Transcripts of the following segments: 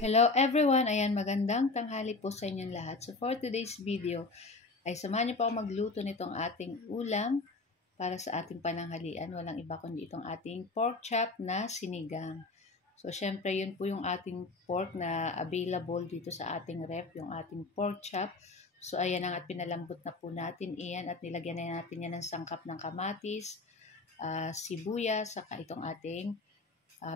Hello everyone! Ayan, magandang tanghali po sa inyong lahat. So for today's video, ay samahan niyo po ako magluto nitong ating ulam para sa ating pananghalian. Walang iba kundi itong ating pork chop na sinigang. So syempre yun po yung ating pork na available dito sa ating ref, yung ating pork chop. So ayan ang at pinalambot na po natin iyan at nilagyan na natin yan ng sangkap ng kamatis, sibuyas, saka itong ating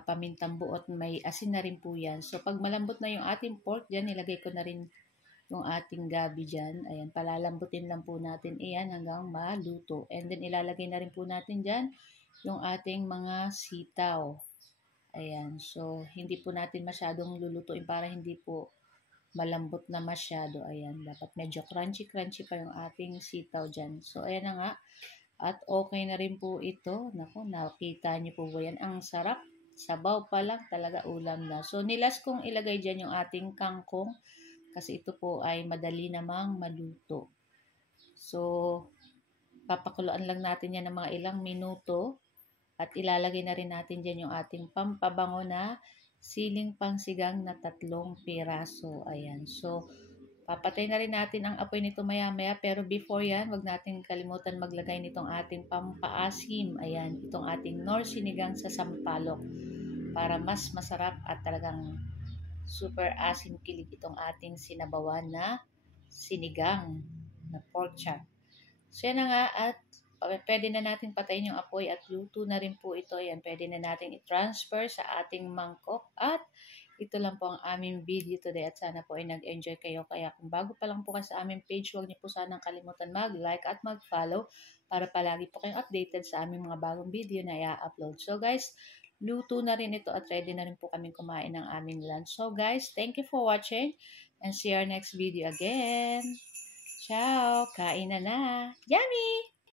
pamintang buot, may asin na rin po yan. So, pag malambot na yung ating pork dyan, nilagay ko na rin yung ating gabi dyan. Ayan, palalambutin lang po natin iyan hanggang maluto. And then, ilalagay na rin po natin dyan yung ating mga sitaw. Ayan, so, hindi po natin masyadong lulutuin para hindi po malambot na masyado. Ayan, dapat medyo crunchy-crunchy pa yung ating sitaw dyan. So, ayan na nga. At okay na rin po ito. Naku, nakita niyo po ba yan? Ang sarap. Sabaw pa lang talaga ulam na. So, nilas kong ilagay dyan yung ating kangkong kasi ito po ay madali namang maluto. So, papakuluan lang natin yan ng mga ilang minuto at ilalagay na rin natin dyan yung ating pampabango na siling pangsigang na 3 piraso. Ayan. So, papatay na rin natin ang apoy nito maya-maya. Pero before yan, wag natin kalimutan maglagay nitong ating pampaasim. Ayan, itong ating nor sinigang sa sampalok. Para mas masarap at talagang super asim kilig itong ating sinabawan na sinigang na pork chop. So yan na nga at pwede na natin patayin yung apoy at luto na rin po ito. Yan, pwede na natin i-transfer sa ating mangkok at ito lang po ang aming video today at sana po ay nag-enjoy kayo. Kaya kung bago pa lang po kayo sa aming page, huwag niyo po sanang kalimutan mag-like at mag-follow para palagi po kayong updated sa aming mga bagong video na i-upload. So guys, luto na rin ito at ready na rin po kami kumain ng aming lunch. So guys, thank you for watching and see our next video again. Ciao! Kain na na! Yummy!